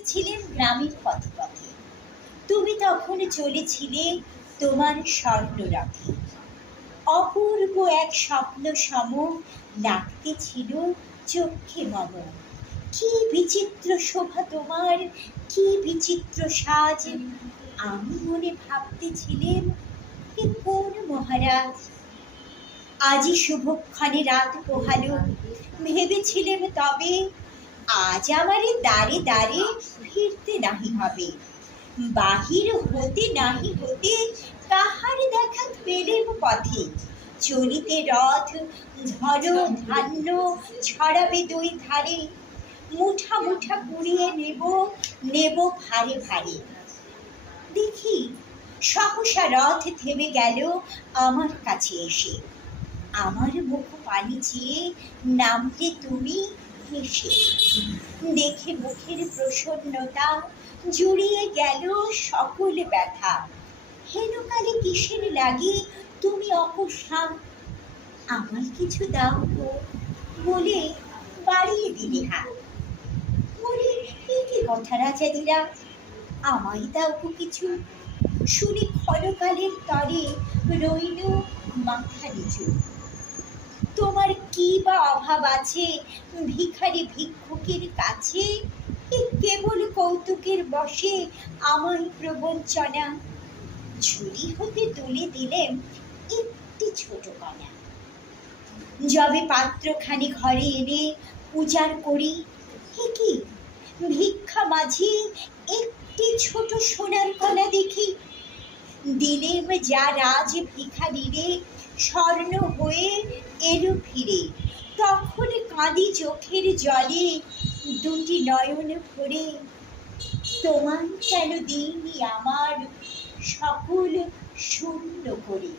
হেঁটেছিলেন গ্রামের পথে পথে। তুমি তখন চলেছিলে তোমার স্বর্ণরথে। অপূর্ব এক স্বপ্ন সম লাগতেছিল চক্ষে মম। কি বিচিত্র শোভা তোমার, কি বিচিত্র সাজ! আমি মনে ভাবতেছিলেম, এ কোন মহারাজ। আজি শুভক্ষণে রাত পোহালো, ভেবেছিলেম তবে আজ আমারে দ্বারে দ্বারে ফিরতে নাহি হবে। বাহির হতে নাহি হতে কাহার দেখা পেলেম পথে। চলিতে রথ ধন ধান্য ছড়াবে দুই ধারে। মুঠা মুঠা কুড়িয়ে নেব নেব ভারে ভারে। দেখি সহসা রথ থেমে গেল আমার কাছে এসে। আমার মুখ পানি চেয়ে নামলে তুমি হেসে। দেখে মুখের প্রসন্নতা জুড়িয়ে গেল সকল ব্যথা। হেনকালে কিসের লাগি তুমি অকস্মাৎ আমায় কিছু দাও গো বলে বাড়িয়ে দিলে হাত। বলি, এ কি কথা রাজাদিরা, আমায় দাও গো কিছু। শুনি ক্ষণকালের তরে রইল মাথা নিচু। তোমার কি বা অভাব আছে ভিখারি ভিক্ষুকের কাছে? এ কেবল কৌতুকের বশে আমায় প্রবঞ্চনা। ঝুলি হতে তুলে দিলেম একটি ছোট কণা। যবে পাত্রখানি ঘরে এনে উজাড় করি, এ কি ভিক্ষা মাঝি একটি ছোট সোনার কণা দেখি। দিলেম যা রাজ ভিখারিরে স্বর্ণ হয়ে এলো ফিরে। তখন কাঁদি চোখের জলে দুটি নয়ন ভরে। তোমায় কেন দিইনি আমার সকল শূন্য করে।